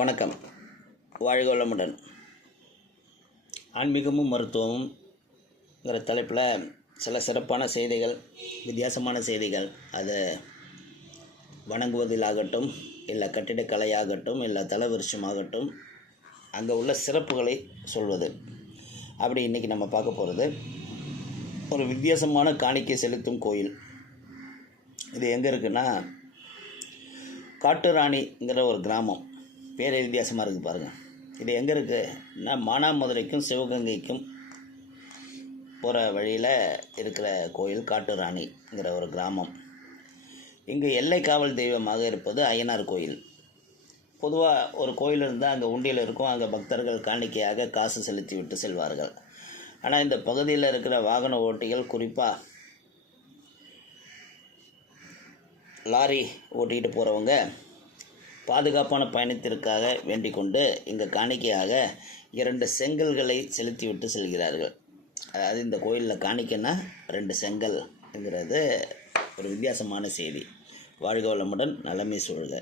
வணக்கம். வாழ்க வளமுடன். ஆன்மீகமும் மருத்துவமும்ங்கிற தலைப்பில் சில சிறப்பான செய்திகள் வித்தியாசமான செய்திகள். அது வணங்குவதிலாகட்டும் இல்லை கட்டிடக்கலையாகட்டும் இல்லை தலவிருஷமாகட்டும் அங்கே உள்ள சிறப்புகளை சொல்வது. அப்படி இன்றைக்கி நம்ம பார்க்க போகிறது ஒரு வித்தியாசமான காணிக்கை செலுத்தும் கோயில். இது எங்கே இருக்குன்னா காட்டுராணிங்கிற ஒரு கிராமம். பேரே வித்தியாசமாக இருக்குது பாருங்கள் இது எங்கே இருக்குன்னா மானாமதுரைக்கும் சிவகங்கைக்கும் போகிற வழியில் இருக்கிற கோயில் காட்டுராணிங்கிற ஒரு கிராமம். இங்கு எல்லை காவல் தெய்வமாக இருப்பது அய்யனார் கோயில். பொதுவாக ஒரு கோயில் இருந்தால் அங்கே உண்டியில் இருக்கும். அங்கே பக்தர்கள் காணிக்கையாக காசு செலுத்தி விட்டு செல்வார்கள். ஆனால் இந்த பகுதியில் இருக்கிற வாகன ஓட்டிகள் குறிப்பாக லாரி ஓட்டிகிட்டு போகிறவங்க பாதுகாப்பான பயணத்திற்காக வேண்டிக் கொண்டு இங்கே காணிக்கையாக இரண்டு செங்கல்களை செலுத்திவிட்டு செல்கிறார்கள். அதாவது இந்த கோயிலில் காணிக்கைன்னா ரெண்டு செங்கல்ங்கிறது ஒரு வித்தியாசமான செய்தி. வாழ்க வளமுடன் நலமே சூழ்க.